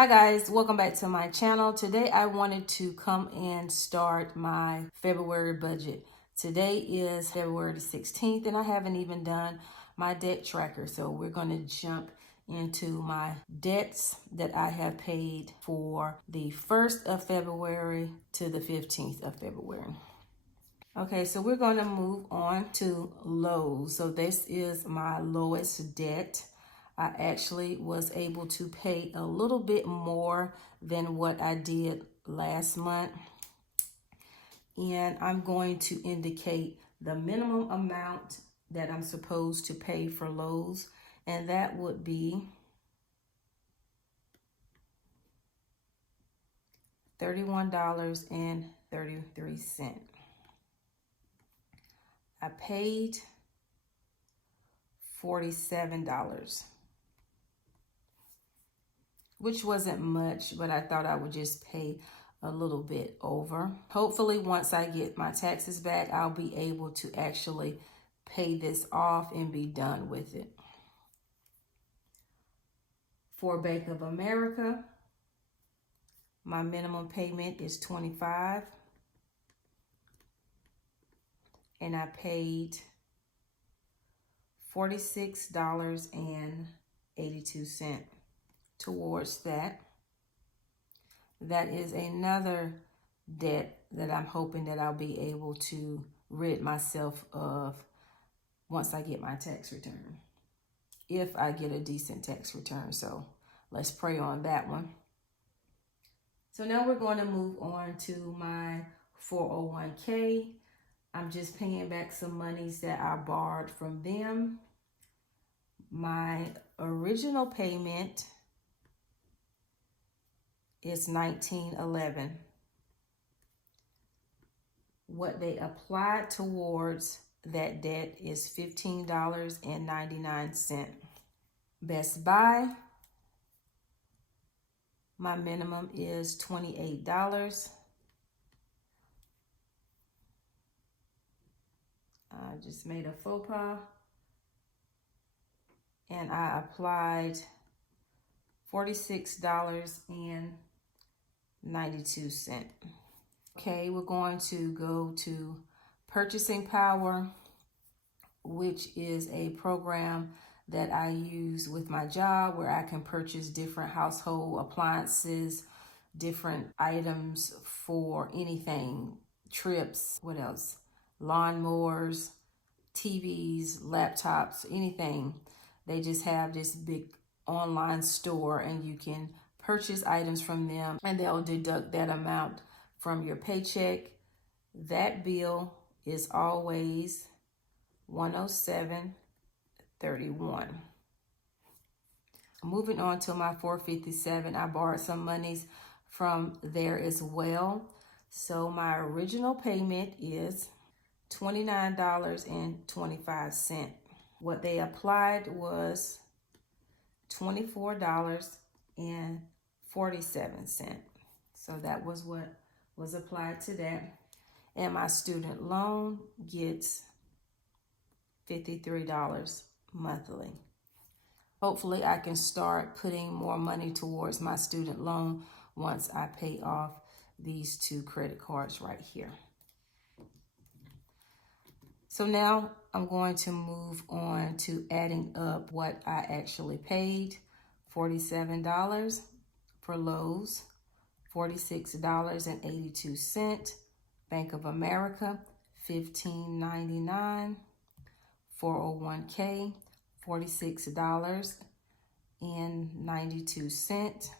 Hi guys, welcome back to my channel. Today I wanted to come and start my February budget. Today is February the 16th and I haven't even done my debt tracker. So we're going to jump into my debts that I have paid for the 1st of February to the 15th of February. Okay, so we're going to move on to Lowe's. So this is my lowest debt. I actually was able to pay a little bit more than what I did last month. And I'm going to indicate the minimum amount that I'm supposed to pay for Lowe's. And that would be $31.33. I paid $47. Which wasn't much, but I thought I would just pay a little bit over. Hopefully, once I get my taxes back, I'll be able to actually pay this off and be done with it. For Bank of America, my minimum payment is $25, and I paid $46.82 towards that. That is another debt that I'm hoping that I'll be able to rid myself of once I get my tax return. If I get a decent tax return. So let's pray on that one. So now we're going to move on to my 401k. I'm just paying back some monies that I borrowed from them. My original payment is $19.11. What they applied towards that debt is $15.99. Best Buy, my minimum is $28. I just made a faux pas. And I applied $46.92. Okay, we're going to go to Purchasing Power, which is a program that I use with my job where I can purchase different household appliances, different items for anything, trips, what else? Lawnmowers, TVs, laptops, anything. They just have this big online store and you can purchase items from them and they'll deduct that amount from your paycheck. That bill is always $107.31. Moving on to my 457, I borrowed some monies from there as well. So my original payment is $29.25. What they applied was $24.47. So that was what was applied to that. And my student loan gets $53 monthly. Hopefully I can start putting more money towards my student loan once I pay off these two credit cards right here. So now I'm going to move on to adding up what I actually paid. $47 for Lowe's, $46.82. Bank of America, $15.99. 401k, $46.92.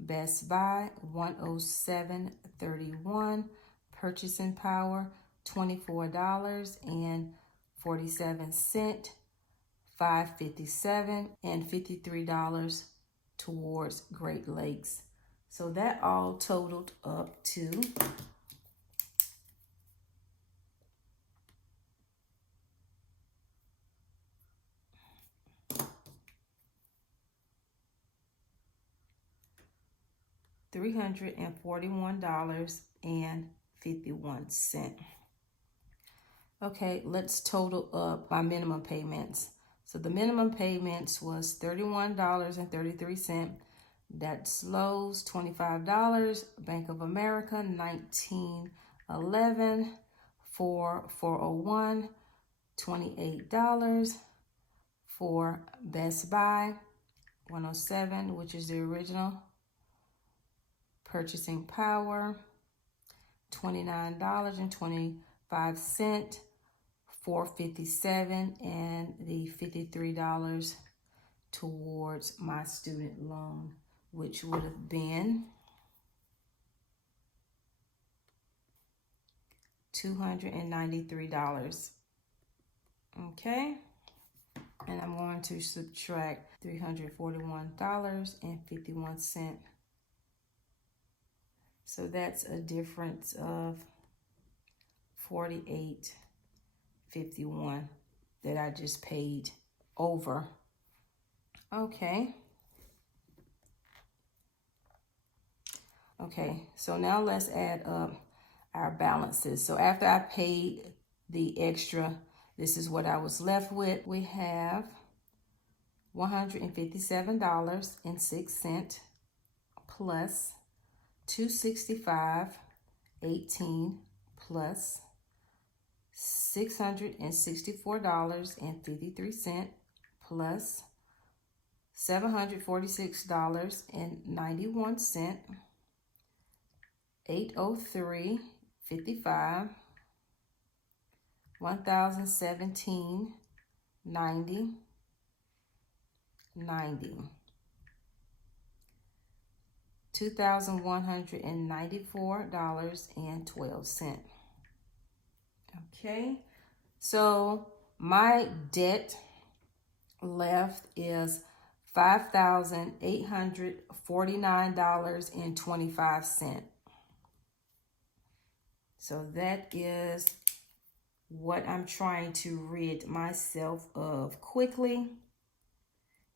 Best Buy, $107.31. Purchasing Power, $24.47. $5.57 and $53 towards Great Lakes. So that all totaled up to $341.51. Okay, let's total up my minimum payments. So the minimum payments was $31.33. That's Lowe's, $25. Bank of America, $19.11. For 401, $28. For Best Buy, $107, which is the original. Purchasing Power, $29.25. $457, and the $53 towards my student loan, which would have been $293. Okay, and I'm going to subtract $341.51. So that's a difference of $48.51 that I just paid over. Okay. Okay, so now let's add up our balances. So after I paid the extra, this is what I was left with. We have $157.06 plus $265.18 plus $664.53 plus $746.91, $803.55, $1,017.90, $2,194.12. Okay, so my debt left is $5,849.25. So that is what I'm trying to rid myself of quickly.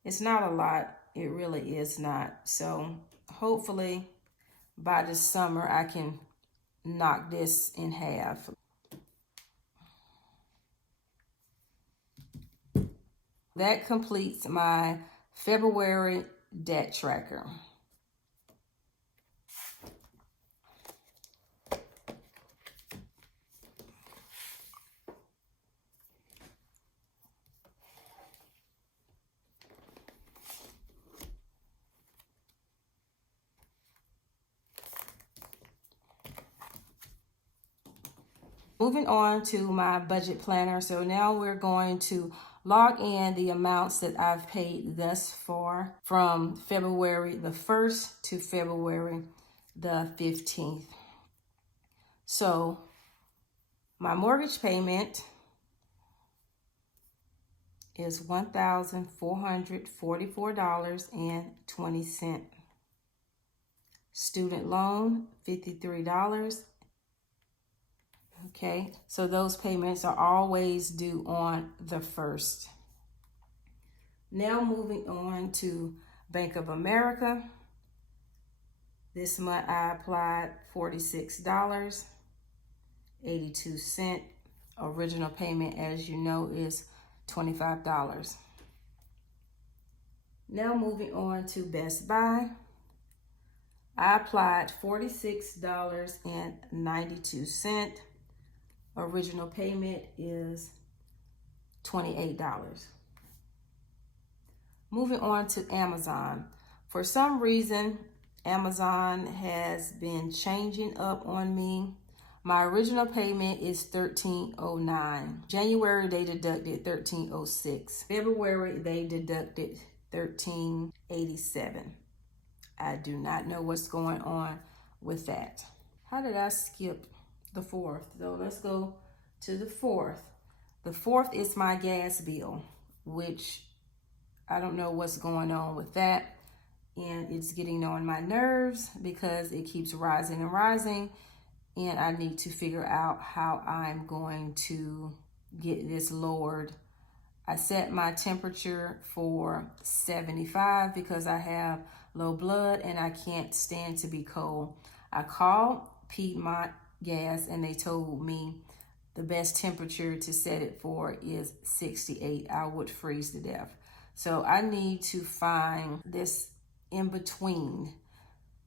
It's not a lot. It really is not. So hopefully by the summer I can knock this in half. That completes my February debt tracker. Moving on to my budget planner. So now we're going to log in the amounts that I've paid thus far from February the 1st to February the 15th. So my mortgage payment is $1,444.20. Student loan, $53. Okay, so those payments are always due on the 1st. Now moving on to Bank of America. This month I applied $46.82. Original payment, as you know, is $25. Now moving on to Best Buy. I applied $46.92. Original payment is $28. Moving on to Amazon. For some reason, Amazon has been changing up on me. My original payment is $13.09. January, they deducted $13.06. February, they deducted $13.87. I do not know what's going on with that. How did I skip the 4th? So let's go to the 4th. The 4th is my gas bill, which I don't know what's going on with that. And it's getting on my nerves because it keeps rising and rising. And I need to figure out how I'm going to get this lowered. I set my temperature for 75 because I have low blood and I can't stand to be cold. I called Piedmont Gas and they told me the best temperature to set it for is 68. I would freeze to death. So I need to find this in between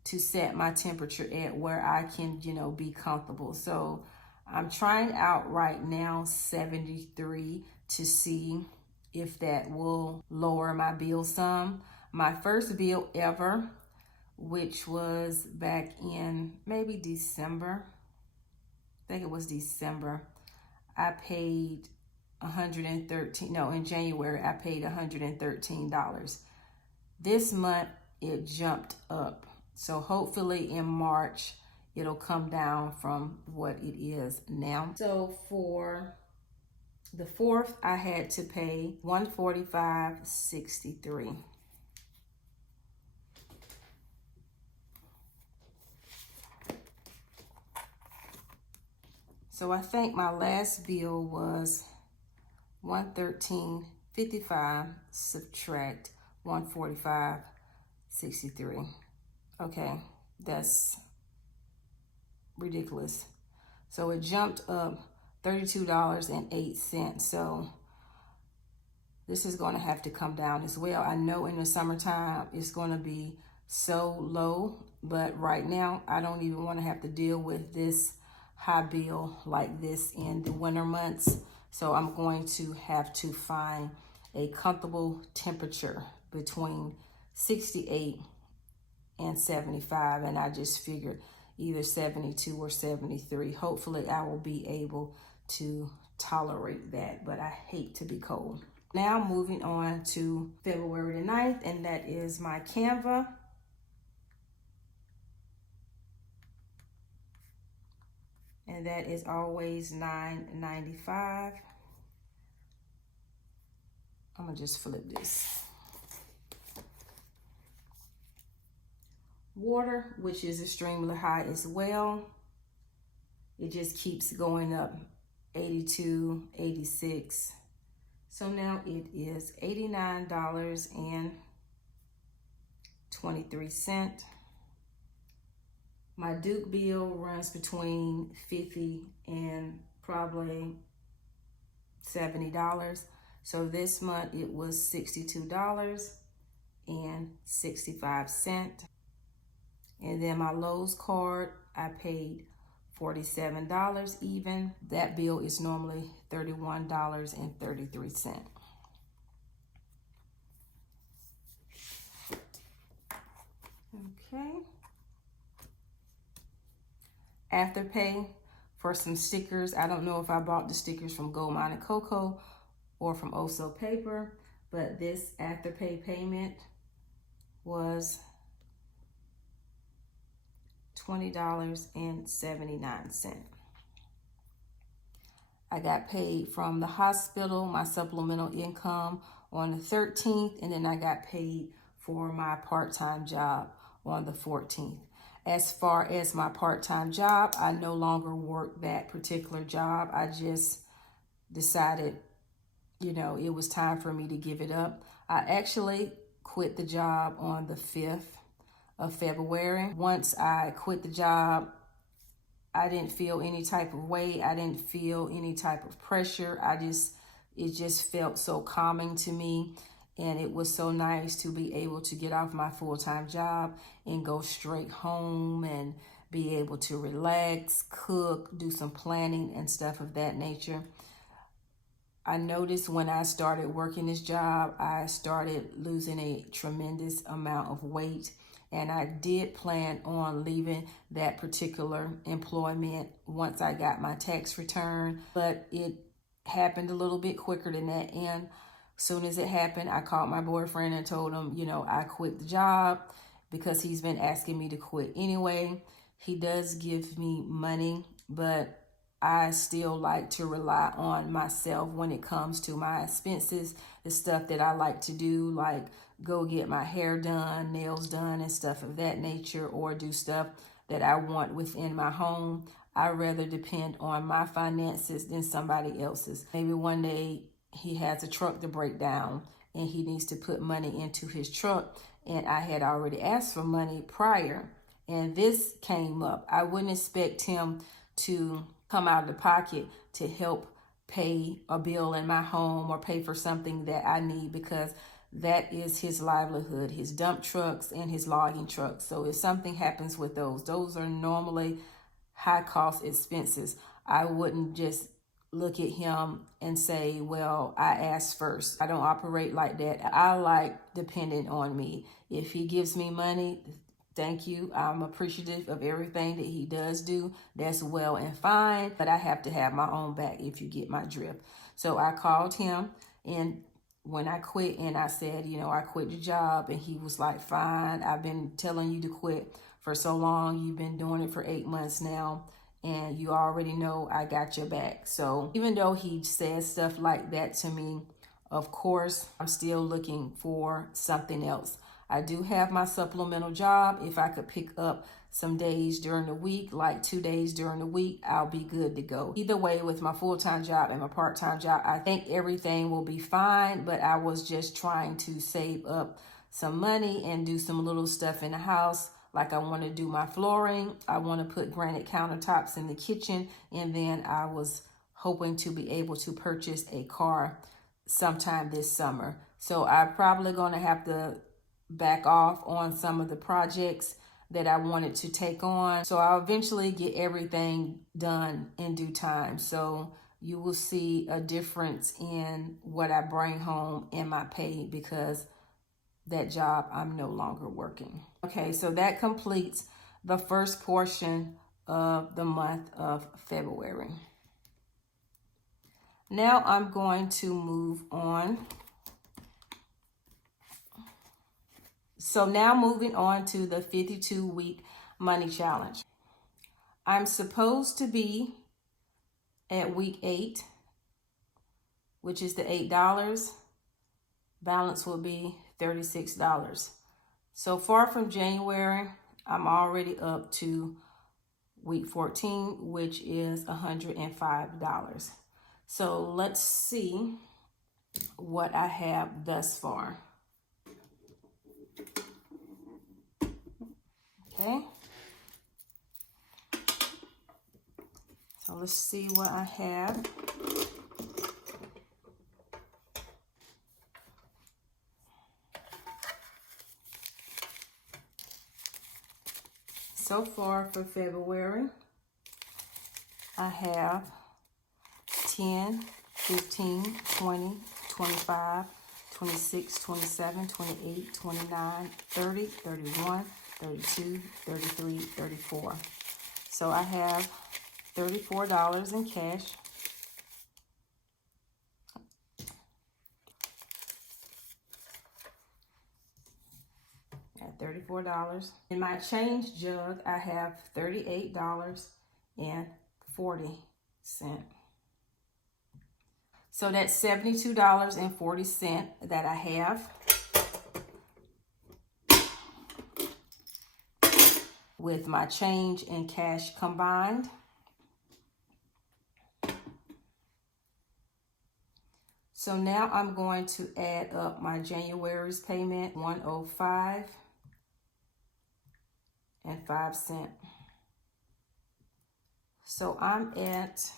to set my temperature at where I can, be comfortable. So I'm trying out right now 73 to see if that will lower my bill some. My first bill ever, which was back in maybe December, I think it was December, I paid in January I paid $113. This month it jumped up. So hopefully in March it'll come down from what it is now. So for the 4th, I had to pay $145.63. So I think my last bill was $113.55 subtract $145.63. Okay, that's ridiculous. So it jumped up $32.08. So this is going to have to come down as well. I know in the summertime it's going to be so low, but right now I don't even want to have to deal with this high bill like this in the winter months. So I'm going to have to find a comfortable temperature between 68 and 75, and I just figured either 72 or 73. Hopefully I will be able to tolerate that, but I hate to be cold. Now moving on to February the 9th, and that is my Canva. And that is always $9.95. I'm gonna just flip this. Water, which is extremely high as well. It just keeps going up, 82, 86. So now it is $89.23. My Duke bill runs between $50 and probably $70. So this month it was $62.65. And then my Lowe's card, I paid $47 even. That bill is normally $31.33. Okay. Afterpay for some stickers. I don't know if I bought the stickers from Gold Mine & Cocoa or from Oso Paper, but this Afterpay payment was $20.79. I got paid from the hospital, my supplemental income on the 13th, and then I got paid for my part-time job on the 14th. As far as my part-time job, I no longer work that particular job. I just decided, it was time for me to give it up. I actually quit the job on the 5th of February. Once I quit the job, I didn't feel any type of weight. I didn't feel any type of pressure. It just felt so calming to me. And it was so nice to be able to get off my full-time job and go straight home and be able to relax, cook, do some planning and stuff of that nature. I noticed when I started working this job, I started losing a tremendous amount of weight. And I did plan on leaving that particular employment once I got my tax return, but it happened a little bit quicker than that. And soon as it happened, I called my boyfriend and told him, I quit the job because he's been asking me to quit anyway. He does give me money, but I still like to rely on myself when it comes to my expenses, the stuff that I like to do, like go get my hair done, nails done, and stuff of that nature, or do stuff that I want within my home. I rather depend on my finances than somebody else's. Maybe one day he has a truck to break down and he needs to put money into his truck, and I had already asked for money prior, and this came up. I wouldn't expect him to come out of the pocket to help pay a bill in my home or pay for something that I need, because that is his livelihood, his dump trucks and his logging trucks. So if something happens with those are normally high cost expenses. I wouldn't just look at him and say, well, I asked first. I don't operate like that. I like dependent on me. If he gives me money, thank you. I'm appreciative of everything that he does do. That's well and fine, but I have to have my own back, if you get my drift. So I called him, and when I quit and I said, I quit the job, and he was like, fine, I've been telling you to quit for so long. You've been doing it for 8 months now, and you already know I got your back. So even though he says stuff like that to me, of course, I'm still looking for something else. I do have my supplemental job. If I could pick up some days during the week, like 2 days during the week, I'll be good to go. Either way, with my full-time job and my part-time job, I think everything will be fine, but I was just trying to save up some money and do some little stuff in the house. Like I want to do my flooring. I want to put granite countertops in the kitchen. And then I was hoping to be able to purchase a car sometime this summer. So I'm probably going to have to back off on some of the projects that I wanted to take on. So I'll eventually get everything done in due time. So you will see a difference in what I bring home in my pay, because that job I'm no longer working. Okay, so that completes the first portion of the month of February. Now I'm going to move on. So now moving on to the 52-week money challenge. I'm supposed to be at week 8, which is the $8. Balance will be $36. So far from January, I'm already up to week 14, which is $105. So let's see what I have thus far. Okay. So let's see what I have. So far for February, I have 10, 15, 20, 25, 26, 27, 28, 29, 30, 31, 32, 33, 34. So I have $34 in cash. At $34. In my change jug, I have $38.40. So that's $72.40 that I have. With my change and cash combined. So now I'm going to add up my January's payment, $105.05. So I'm at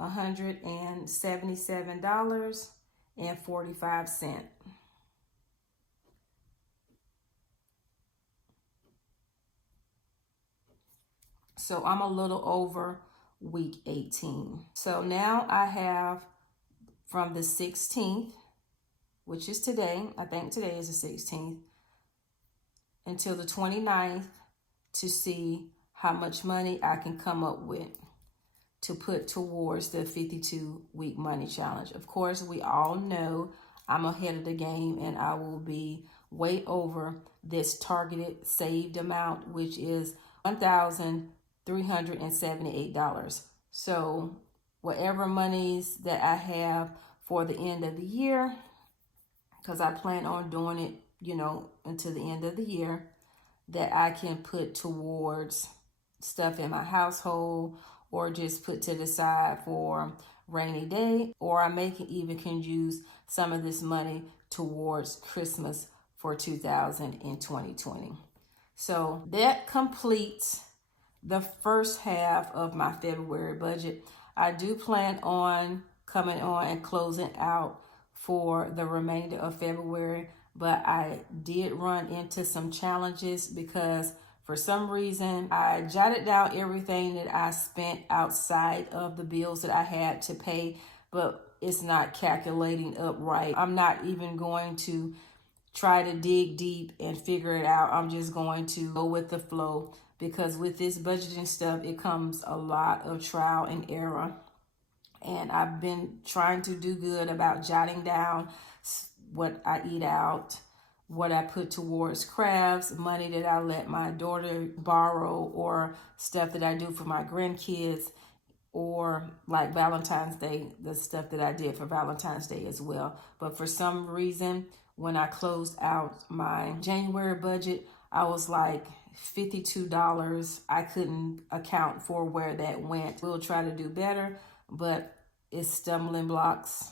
$177.45. So I'm a little over week 18. So now I have from the 16th, which is today, I think today is the 16th, until the 29th to see how much money I can come up with to put towards the 52-week money challenge. Of course, we all know I'm ahead of the game, and I will be way over this targeted saved amount, which is $1,378. So whatever monies that I have for the end of the year, because I plan on doing it, until the end of the year, that I can put towards stuff in my household, or just put to the side for rainy day, or I even can use some of this money towards Christmas for 2020. So that completes the first half of my February budget. I do plan on coming on and closing out for the remainder of February. But I did run into some challenges because for some reason I jotted down everything that I spent outside of the bills that I had to pay, but it's not calculating up right. I'm not even going to try to dig deep and figure it out. I'm just going to go with the flow, because with this budgeting stuff, it comes a lot of trial and error. And I've been trying to do good about jotting down what I eat out, what I put towards crafts, money that I let my daughter borrow, or stuff that I do for my grandkids, or like Valentine's Day, the stuff that I did for Valentine's Day as well. But for some reason, when I closed out my January budget, I was like $52. I couldn't account for where that went. We'll try to do better, but it's stumbling blocks.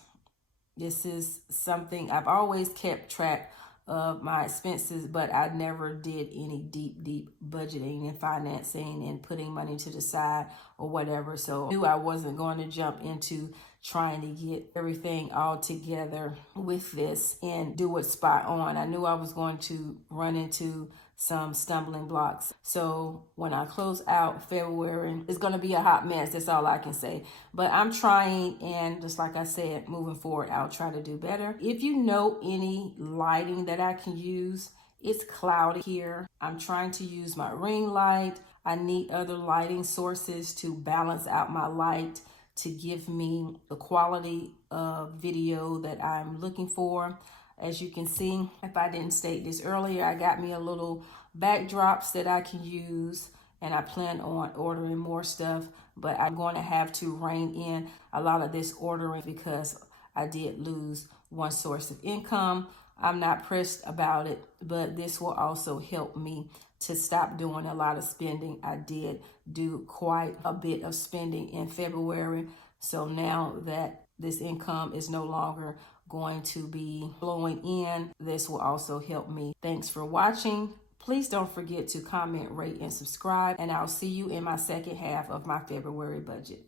This is something I've always kept track of my expenses, but I never did any deep budgeting and financing and putting money to the side or whatever. So I knew I wasn't going to jump into trying to get everything all together with this and do it spot on. I knew I was going to run into some stumbling blocks. So when I close out February, it's going to be a hot mess. That's all I can say. But I'm trying, and just like I said, moving forward, I'll try to do better. If you know any lighting that I can use, it's cloudy here. I'm trying to use my ring light. I need other lighting sources to balance out my light to give me the quality of video that I'm looking for. As you can see, if I didn't state this earlier, I got me a little backdrops that I can use, and I plan on ordering more stuff, but I'm going to have to rein in a lot of this ordering because I did lose one source of income. I'm not pressed about it, but this will also help me to stop doing a lot of spending. I did do quite a bit of spending in February, so now that this income is no longer going to be flowing in, this will also help me. Thanks for watching. Please don't forget to comment, rate, and subscribe, and I'll see you in my second half of my February budget.